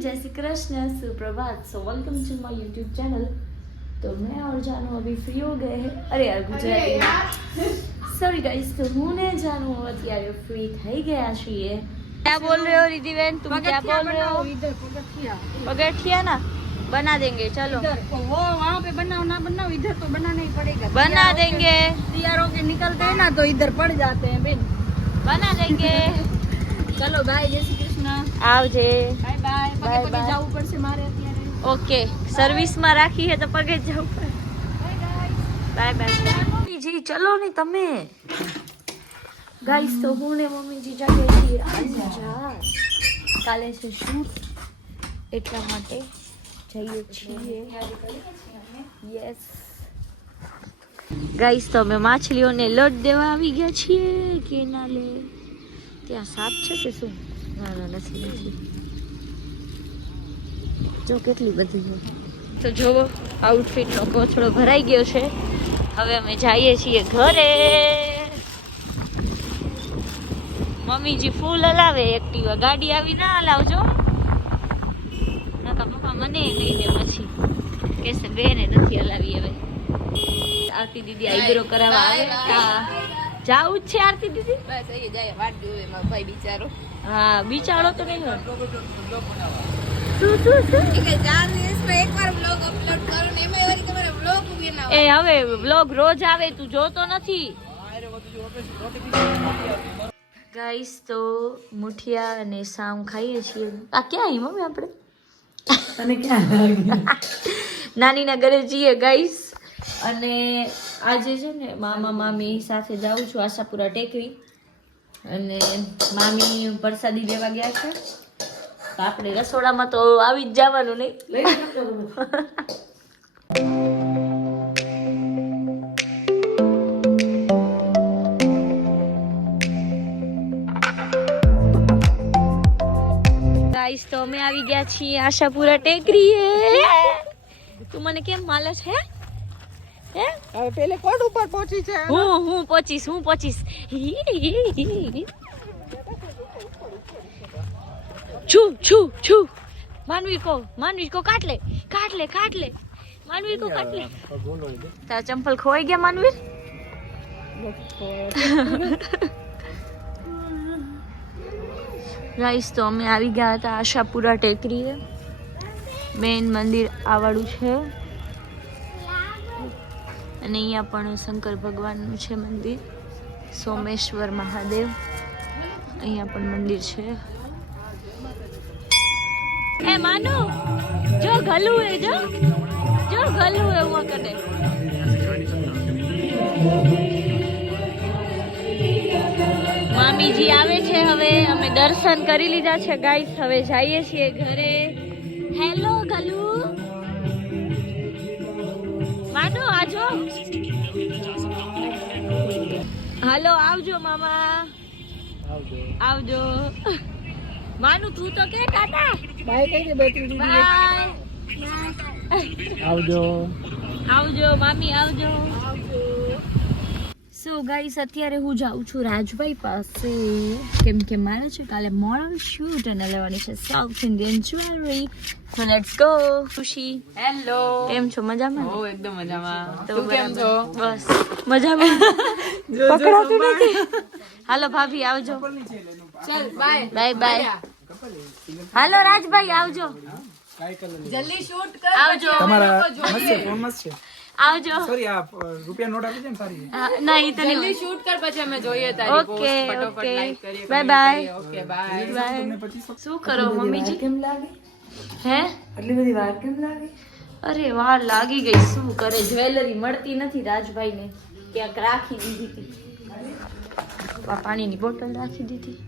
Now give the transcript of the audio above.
जय श्री कृष्ण, सुप्रभात। So welcome to my YouTube channel. तो मैं और जानू अभी फ्री हो गए हैं। अरे यार गुजराती सॉरी गाइस। तो હું ને जानू અત્યારે ફ્રી થઈ ગયા છીએ। क्या बोल रहे हो रिद्धि बहन, तुम क्या बोल रहे हो? इधर पगठिया ना बना देंगे, चलो वो वहाँ पे बनाओ ना बनाओ, इधर तो बनाना ही पड़ेगा। बना देंगे। तैयार होके निकलते हैं ना तो इधर पड़ जाते हैं बेन। बना देंगे। चलो बाय, जय श्री कृष्ण, આવજે। Bye bye. Bye पगे bye. जाવું પડશે મારે અત્યારે। ઓકે, સર્વિસમાં રાખી હે તો પગે જ જવું પડે। Bye bye. મમ્મીજી ચલો ને તમે। ગાઈસ તો હું ને મમ્મીજી જઈએ છીએ અંજાર। કાલે છે શૂટ, એટલા માટે જઈએ છીએ। યસ ગાઈસ, તો અમે માછલીઓને લોટ દેવા આવી ગયા છીએ કેનાલે। ત્યાં સાપ છે કે શું? ના ના નથી નથી, જો કેટલી બધી છે। તો જોવો આઉટફિટનો કોથળો ભરાઈ ગયો છે। હવે અમે જઈએ છીએ ઘરે। મમ્મીજી ફૂલ હલાવે એક્ટિવા, ગાડી આવી ના હલાવજો નકા પપ્પા મને કહી દે પછી કેસે બેને નથી હલાવી। હવે આરતી દીદી આઈબ્રો કરાવવા આવે। જાવું જ છે આરતી દીદી? બસ અહીં જાય, વાટ જોવે મારો ભાઈ બિચારો। હા બિચારો તો નહીં હોય। કે 4 દિવસમાં એકવાર વ્લોગ અપલોડ કરો ને એમાં એવી તમારે વ્લોગ ઉભી ના એ હવે વ્લોગ રોજ આવે, તું જોતો નથી। ગાઈસ તો મુઠિયા અને સામ ખાઈએ છીએ। આ ક્યાં આવી મમ્મી આપણે? તને ક્યાં લાગે? નાનીના ઘરે જઈએ ગાઈસ। અને આજે છે ને મામા મામી સાથે જાઉં છું આશાપુરા ટેકરી। અને મામી પ્રસાદી લેવા ગયા છે, તો આપણે રસોડામાં તો આવી જ જવાનું નહીં। ગાઈસ તો અમે આવી ગયા છીએ આશાપુરા ટેકરીએ। તું મને કેમ માલે છે? હે હવે પેલે કોડ ઉપર પહોંચી છે। હું પહોંચીશ। छू मानवी को काट ले मानवी को काट ले। तारा चंपल खोई गया मानवीर। गाइस तो અમે આવી ગયા હતા આશાપુરા ટેકરીએ। મેન મંદિર આવાળું છે અને અહીંયા પણ શંકર ભગવાનનું છે મંદિર, સોમેશ્વર મહાદેવ અહીંયા પણ મંદિર છે। ए मानो जो गलू है जो गलू है वो करे। મામીજી આવે છે। હવે અમે દર્શન કરી લીધા છે ગાઈસ, હવે જઈએ છીએ ઘરે। હેલો ગલુ, માનો આજો। હાલો આવજો મામા, આવજો। માનુ તું તો કે ટાટા બાય કઈ દે બેટરી બાય। આવજો મામી, આવજો। સો ગાઈસ અત્યારે હું જાઉં છું રાજભાઈ પાસે, કેમ કે મારે છે કાલે મોડલ શૂટ અને લેવાની છે south Indian jewellery. So let's go. ખુશી હેલો, કેમ છો? મજામાં? ઓ એકદમ મજામાં। તો તું કેમ છો? બસ મજામાં। પકડાતું નથી। હાલો ભાભી આવજો। ચલ બાય બાય બાય। હાલો રાજભાઈ આવજો, જલ્દી શૂટ કર। આવજો તમારા મસ્ત છે, ફોન મસ્ત છે। આવજો। સોરી આ રૂપિયા નોટ આપી છે ને સારી નહીં તો જલ્દી નહીં। શૂટ કર પછી અમે જોઈએ તારી પોસ્ટ, ઓકે ફટોફટ ઓકે લાઈક કરીએ। Bye bye okay bye. Bye. તમને 2500 શું કરો મમ્મીજી? કેમ લાગે? હે આટલી બધી વાર કેમ લાગે? અરે વાર લાગી ગઈ, શું કરે, જ્વેલરી મળતી નથી રાજભાઈને, ક્યાંક રાખી દીધી હતી। પાણીની બોટલ રાખી દીધી।